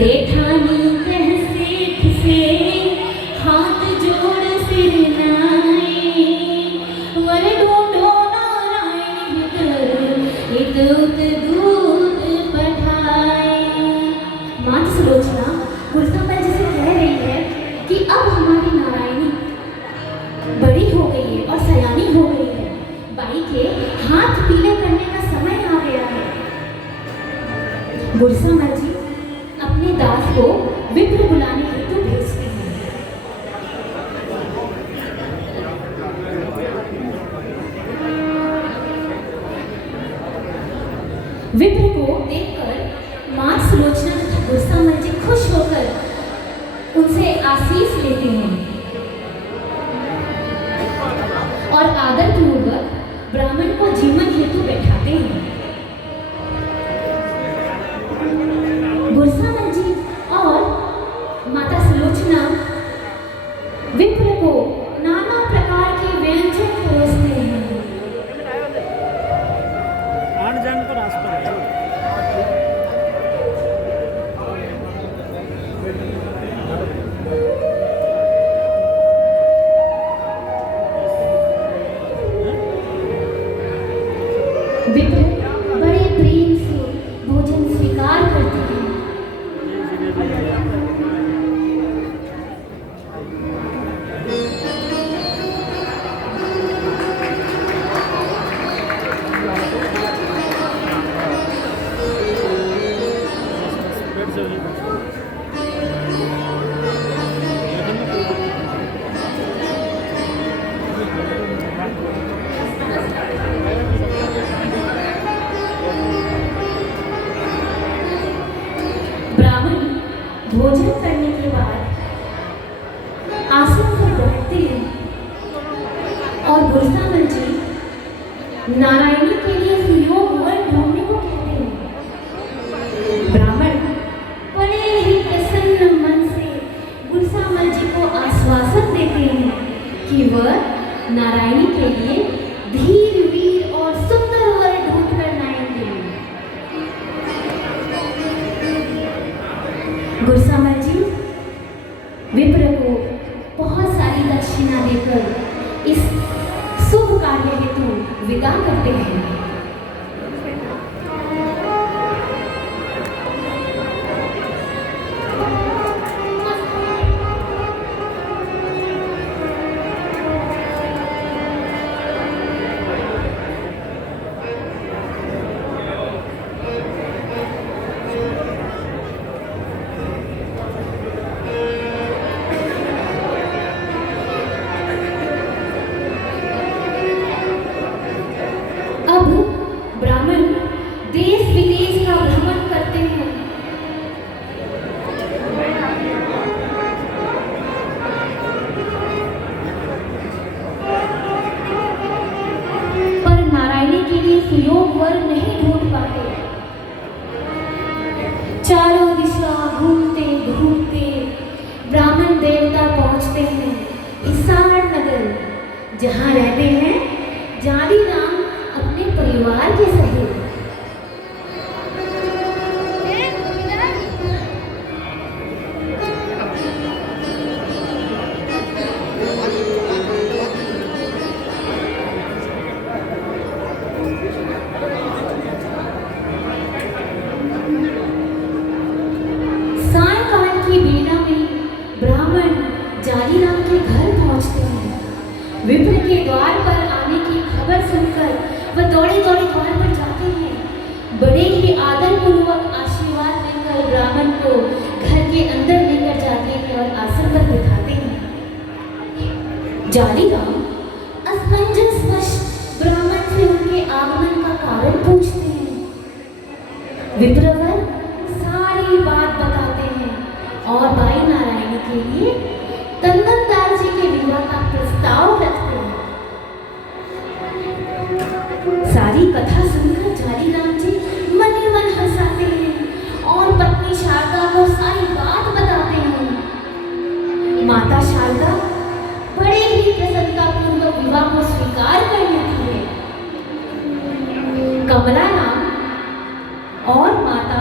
सेठानी कह सेठ से हाथ जोड़ सिर नाई वर ढूंढो नारायण हित उत दूत पठाए। मात सुलोचना गुरसामल जी से कह रही है कि अब हमारी नारायणी बड़ी हो गई है और सयानी हो गई है, बाई के हाथ पीले करने का समय आ गया है। गुरसामल जी अपने दास को विप्र बुलाने हेतु भेजते हैं। विप्र को देखकर मात सुलोचना तथा गुरसामल जी खुश होकर उनसे आशीष लेते हैं और आदर पूर्वक ब्राह्मण को जीवन हेतु बैठाते हैं। गुरसामल जी और माता सुलोचना विप्र को नाना प्रकार के व्यंजन परोसते हैं। विप्र बड़े प्रेम से भोजन स्वीकार करते हैं। ब्राह्मण भोजन करने के बाद आसन पर बैठते हैं और गुरसामल जी नारायणी के लिए सुयोग वर ढूंढने को कहते हैं। ब्राह्मण बड़े ही प्रसन्न मन से गुरसामल जी को आश्वासन देते हैं कि वह नारायणी के लिए धीर वीर और सुंदर वर ढूंढ कर लाएंगे। गुरसामल जी विप्र को बहुत सारी दक्षिणा देकर इस शुभ कार्य हेतु विदा करते हैं। ब्राह्मण देश विदेश का भ्रमण करते हैं। पर नारायणी के लिए सुयोग वर नहीं ढूंढ पाते। चारों दिशा घूमते घूमते ब्राह्मण देवता पहुंचते हैं इसाड़ नगर, जहां रहते हैं जाली राम अपने परिवार के सहित। सायंकाल की बेला में ब्राह्मण जाली राम के घर पहुंचते हैं। विप्र के द्वार पर आने की खबर सुनकर वह दौड़े दौड़े द्वार पर जाते हैं। बड़े ही आदर पूर्वक आशीर्वाद देकर ब्राह्मण को घर के अंदर लेकर जाते हैं और आसन पर बिठाते हैं। जाली राम असमंजसवश ब्राह्मण से उनके आगमन का कारण पूछते हैं। विप्रवर सारी बात बताते हैं और बाई नारायणी के लिए तंदनदार जी के विवाह का प्रस्ताव रखते हैं। सारी कथा सुनकर जाली राम जी मन ही मन हंसाते हैं और पत्नी शारदा को सारी बात बताते हैं। माता शारदा बड़े ही प्रसन्नतापूर्वक विवाह को स्वीकार कर लेती है। कमला राम और माता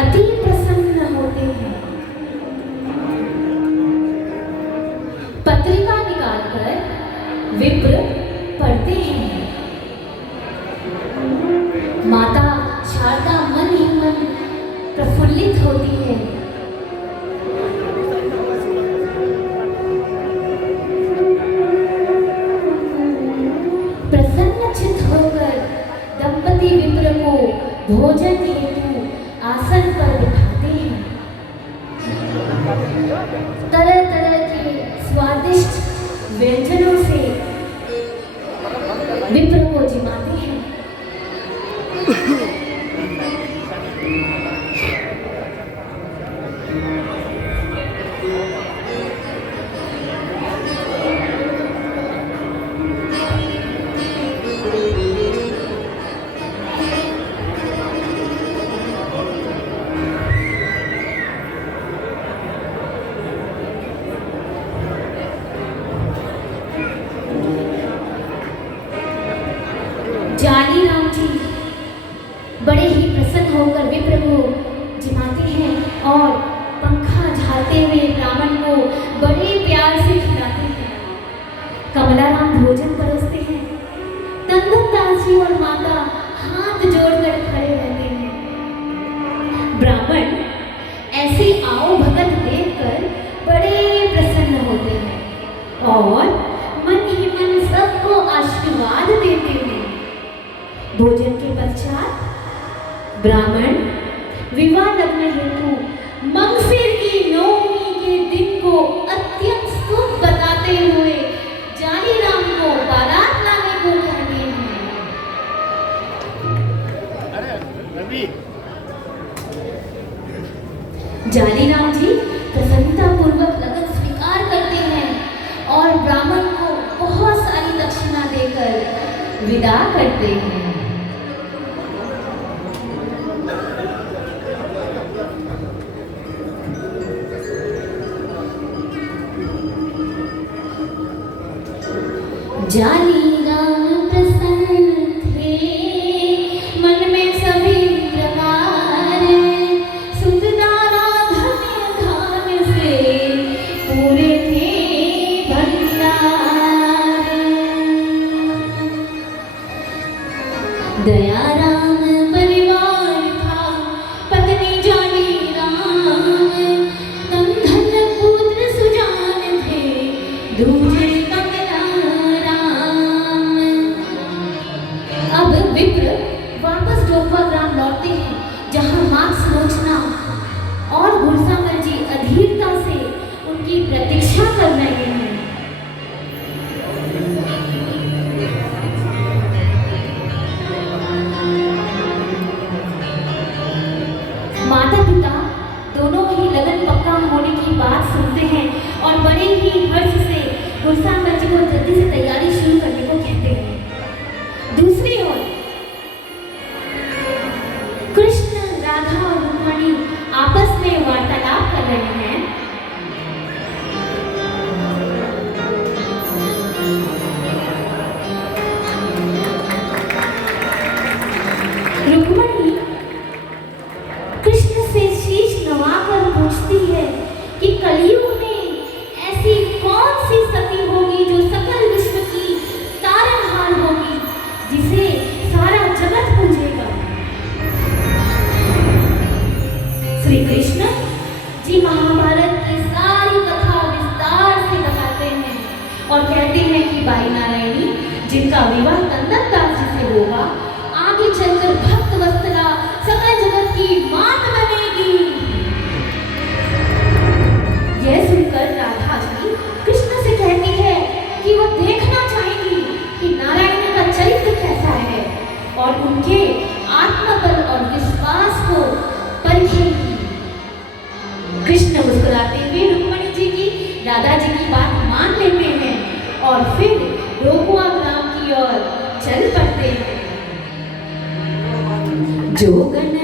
अति प्रसन्न विप्र पढ़ते हैं। माता शारदा मन ही मन प्रफुल्लित होती है। प्रसन्नचित्त होकर दंपति विप्र को भोजन हेतु आसन पर बिठाते हैं। तरह तरह के स्वादिष्ट व्यंजनों से विप्र को जिमाते हैं। जानी राम जी बड़े ही प्रसन्न होकर विप्र को जिमाते हैं और पंखा झालते हुए ब्राह्मण को बड़े प्यार से खिलाते हैं। कमला राम भोजन परोसते हैं। तंदन दास जी और माता हाथ जोड़कर खड़े रहते हैं। ब्राह्मण ऐसी आओ भगत देखकर बड़े प्रसन्न होते हैं और मन ही मन सबको आशीर्वाद देते हैं। भोजन के पश्चात ब्राह्मण विवाह लग्न हेतु मंगसिर की नवमी के दिन को अत्यंत शुभ बताते हुए जानी राम को बारात लाने को कहते हैं। जानी राम जी प्रसन्नता पूर्वक लगन स्वीकार करते हैं और ब्राह्मण को बहुत सारी दक्षिणा देकर विदा करते हैं। जानी राम प्रसन्न थे मन में सभी प्रकार, सुखदाना धन्य धान से पूरे थे भंडार। दया राम परिवार था पत्नी जानी राम, तम धन पुत्र सुजान थे दूजे विप्र वापस डोकवा ग्राम लौटते हैं जहां मां सुलोचना और गुरसामल जी अधीरता से उनकी प्रतीक्षा कर रहे हैं। माता पिता दोनों ही लगन पक्का होने की बात सुनते हैं और बड़े ही हर्ष से गुरसामल जी को जल्दी से तैयारी शुरू करने को कहते हैं। दूसरी ओर कृष्ण राधा और रुक्मिणी आपस में वार्तालाप कर रहे हैं। रुक्मिणी कृष्ण से शीश नवाकर पूछती है कि कलयुग में ऐसी कौन सी सती होगी जो सकल विश्व की तारनहार होगी, जिसे सारा जगत पूजेगा। श्री कृष्ण जी महाभारत की सारी कथा विस्तार से बताते हैं और कहते हैं कि बाई नारायणी जिनका विवाह तंदन दास जी से होगा, आगे चलकर भक्त वत्सला सकल जगत की मात बनेगी। यह सुनकर राधा जी कृष्ण से कहती है कि वो देखना चाहेंगी कि नारायण का चरित्र कैसा है और उनके आत्मबल और विश्वास को परखेंगी। कृष्ण मुस्कुराते हुए रुक्मिणी जी की राधा जी की बात मान लेते हैं और फिर डोकवा ग्राम की ओर चल पड़ते हैं। जोगन